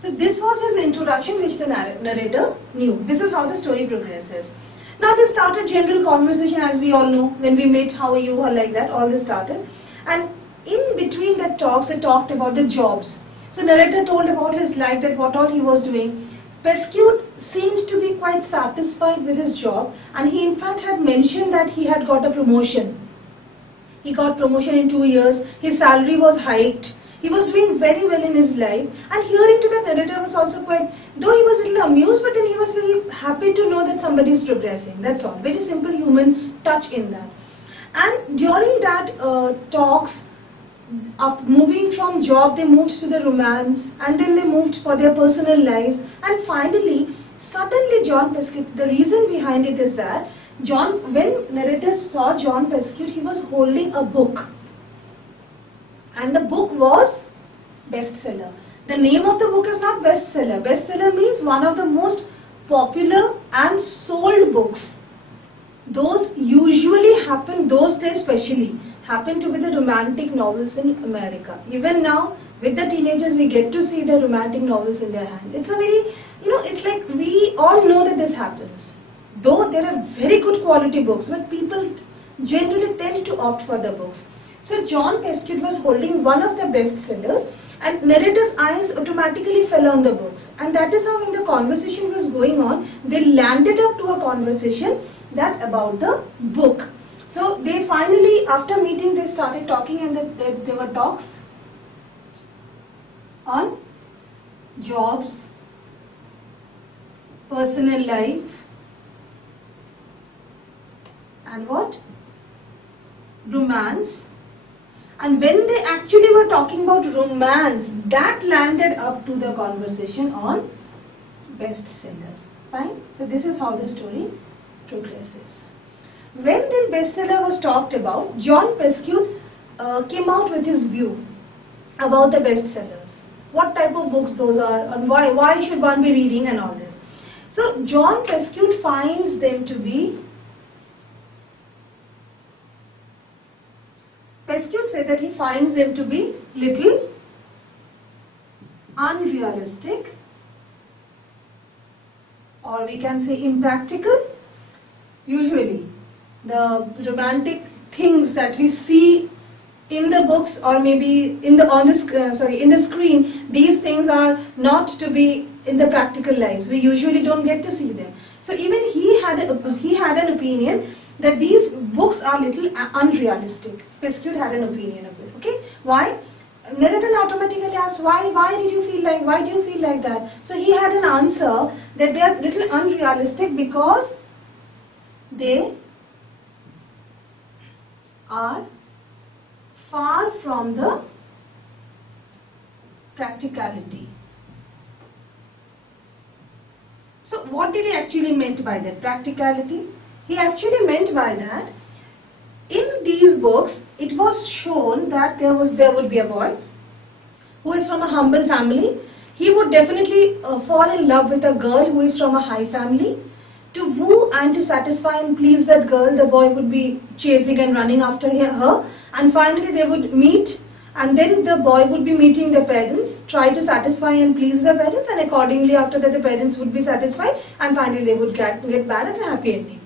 So this was his introduction which the narrator knew. This is how the story progresses. Now they started general conversation, as we all know. When we met, how are you, or like that, all this started. And in between the talks, they talked about the jobs. So narrator told about his life, that what all he was doing. Pescud seemed to be quite satisfied with his job, and he in fact had mentioned that he had got a promotion. He got promotion in 2 years, his salary was hiked, he was doing very well in his life, and hearing to that, narrator was also quite, though he was a little amused, but then he was very happy to know that somebody is progressing. That's all. Very simple human touch in that. And during that talks, after moving from job, they moved to the romance, and then they moved for their personal lives, and finally, suddenly John Pescud, the reason behind it is that when narrator saw John Pescud, he was holding a book, and the book was bestseller. The name of the book is not bestseller. Bestseller means one of the most popular and sold books. Those usually happen, those days especially, happen to be the romantic novels in America. Even now, with the teenagers, we get to see the romantic novels in their hand. It's a very, it's like we all know that this happens. Though there are very good quality books, but people generally tend to opt for the books. So John Pescud was holding one of the bestsellers, and narrator's eyes automatically fell on the books. And that is how, when the conversation was going on, they landed up to a conversation that about the book. So they finally, after meeting, they started talking, and there were talks on jobs, personal life, and what? Romance. And when they actually were talking about romance, that landed up to the conversation on bestsellers. Fine? So this is how the story progresses. When the bestseller was talked about, John Pescud came out with his view about the bestsellers. What type of books those are, and why should one be reading, and all this. So John Pescud finds them to be, Pescud said that he finds them to be little unrealistic, or we can say impractical. Usually the romantic things that we see in the books, or maybe in the screen, these things are not to be in the practical lives. We usually don't get to see them. So even he had an opinion that these books are little unrealistic. Pescud had an opinion of it. Okay, why? Narrator automatically asked, why do you feel like that? So he had an answer that they are little unrealistic because they are far from the practicality. So what did he actually meant by that? Practicality? He actually meant by that, in these books, it was shown that there would be a boy who is from a humble family. He would definitely fall in love with a girl who is from a high family. To woo and to satisfy and please that girl, the boy would be chasing and running after her, and finally they would meet, and then the boy would be meeting the parents, try to satisfy and please the parents, and accordingly after that the parents would be satisfied, and finally they would get married and a happy ending.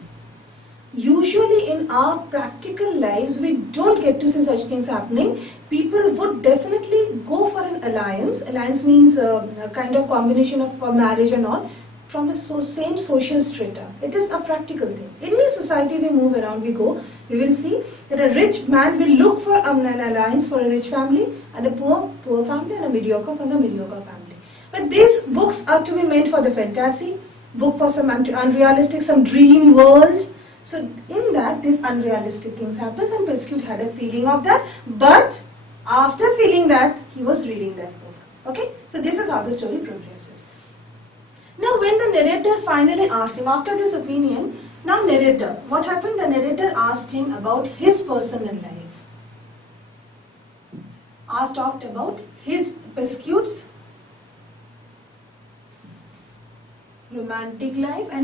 Usually in our practical lives, we don't get to see such things happening. People would definitely go for an alliance. Alliance means a kind of combination of marriage and all, from the same social strata. It is a practical thing. In any society we move around, we go, we will see that a rich man will look for an alliance for a rich family, and a poor family, and a mediocre for a mediocre family. But these books are to be meant for the fantasy, book for some unrealistic, some dream worlds. So in that, these unrealistic things happen, and Pescud had a feeling of that, but after feeling that, he was reading that book. Okay, so this is how the story progresses. Now when the narrator finally asked him, after this opinion, now narrator, what happened? The narrator asked him about his personal life. Talked about his Pescud's romantic life, and